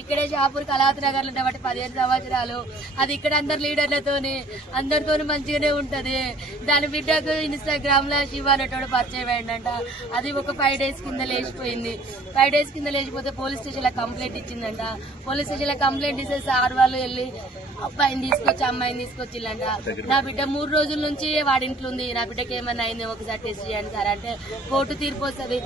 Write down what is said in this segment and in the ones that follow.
ఇక్కడే షాపూర్ కళావతి నగర్ లో బట్టి 15 సంవత్సరాలు. అది ఇక్కడ అందరు లీడర్లతోని అందరితోని మంచిగానే ఉంటది. దాని బిడ్డకు ఇన్స్టాగ్రామ్ లో శివ అనేటోడు పరిచయం అయిందంట. అది ఒక 5 days కింద లేచిపోయింది. 5 days కింద లేచిపోతే పోలీస్ స్టేషన్ లో కంప్లైంట్ ఇచ్చిందంట. పోలీస్ స్టేషన్ లో కంప్లైంట్ ఇస్తే సార్ వాళ్ళు వెళ్ళి అబ్బాయిని తీసుకొచ్చి అమ్మాయిని తీసుకొచ్చిల్లంట. నా బిడ్డ 3 రోజుల నుంచి వాడింట్లో ఉంది. నా బిడ్డకి ఏమన్నా అయింది ఒకసారి టెస్ట్ చేయండి సార్ అంటే కోర్టు తీర్పు వస్తుంది,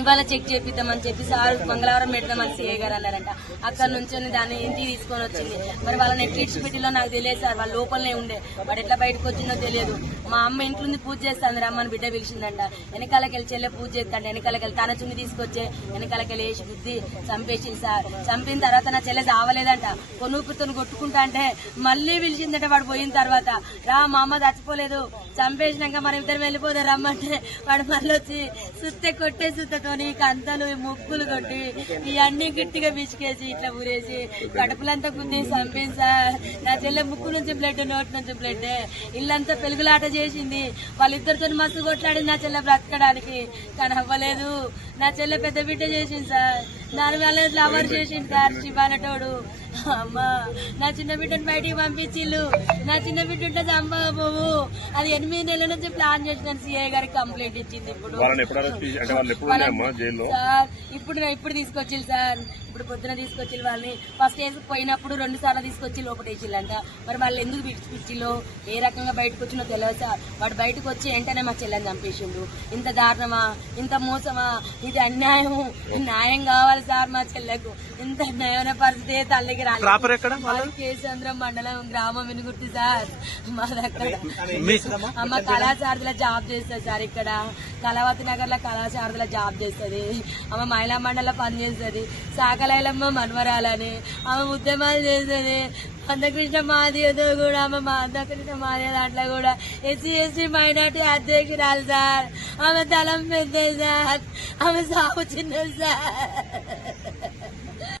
ఇవాళ చెక్ చేపిద్దామని చెప్పి సార్ మంగళవారం పెడదామని సిఐ గారు అన్నారంట. అక్కడ నుంచి దాన్ని ఇంటికి తీసుకొని వచ్చింది. మరి వాళ్ళని ఎట్లీస్ట్ పెట్టిలో నాకు తెలియదు సార్, వాళ్ళ లోపలనే ఉండే. వాడు ఎట్లా బయటకు వచ్చిందో తెలియదు. మా అమ్మ ఇంట్లో పూజ చేస్తాను రమ్మని బిడ్డ పిలిచిందంట. వెనకాలకి వెళ్ళి చెల్లె పూజ చేస్తాంట. వెనకాలకి వెళ్ళి తన చున్ని తీసుకొచ్చే వెనకాలకి వెళ్ళి వేసి బుద్ధి చంపేసింది సార్. చంపిన తర్వాత నా చెల్లె చావలేదంట. కొనుపుతో కొట్టుకుంటా అంటే మళ్ళీ పిలిచిందట. వాడు పోయిన తర్వాత రా మా అమ్మ చచ్చిపోలేదు, చంపేసినాక మనం ఇద్దరు వెళ్ళిపోతాం రమ్మంటే వాడు మళ్ళీ వచ్చి సుత్తె కొట్టే సుత్తతోని కంతలు ముగ్గులు కొట్టి ఇవన్నీ గట్టిగా బిసికేసి ఇట్లా ఊరేసి కడుపులంతా గుద్ది చంపింది సార్. నా చెల్లె ముక్కు నుంచి బ్లడ్, నోటి నుంచి బ్లడ్, ఇల్లంతా పెరుగులాట చేసింది. వాళ్ళిద్దరితో మస్తు కొట్లాడింది నా చెల్లె బ్రతకడానికి, కానీ అవ్వలేదు. నా చెల్లె పెద్ద బిడ్డ చేసింది సార్. దాని వల్ల లవర్ చేసింది సార్ శివానటోడు. అమ్మా నా చిన్న బిడ్డను బయటికి పంపించిల్లు. నా చిన్న బిడ్డ ఉంటే చంపబోవు. అది 8 నెలల నుంచి ప్లాన్ చేసిన సిఐ గారికి కంప్లైంట్ ఇచ్చింది. ఇప్పుడు సార్ ఇప్పుడు తీసుకొచ్చిల్లు సార్. ఇప్పుడు పొద్దున తీసుకొచ్చి వాళ్ళని ఫస్ట్ వేసి పోయినప్పుడు 2 సార్లు తీసుకొచ్చి లోపల వేసిల్లంట. మరి వాళ్ళు ఎందుకు పిచ్చిలో ఏ రకంగా బయటకు వచ్చినో తెలియదు సార్. వాడు బయటకు వచ్చి వెంటనే మా చెల్లెని చంపేసిండు. ఇంత దారుణమా, ఇంత మోసమా, ఇది అన్యాయం. న్యాయం కావాలి సార్ మా చెల్లెకు. ఇంత న్యాయమైన పరిస్థితి తల్లికి రాలేదు. కేసంద్రం మండలం గ్రామం వినుగుర్తి సార్. మా దగ్గర అమ్మ కళాశారదిలో జాబ్ చేస్తుంది సార్. ఇక్కడ కళావతి నగర్ లో కళాశారదిలో జాబ్ చేస్తుంది. అమ్మ మహిళా మండలిలో పనిచేస్తుంది. సాకలైలమ్మ మనవరాలని ఆమె ఉద్యమాలు చేస్తుంది. మందకృష్ణ మాదితో కూడా ఆమె మందకృష్ణ మాది దాంట్లో కూడా SC/ST మైనార్టీ అధ్యక్షురాలు సార్. ఆమె తలం పెద్దది సార్. ఆమె సాగు చిన్నది సార్.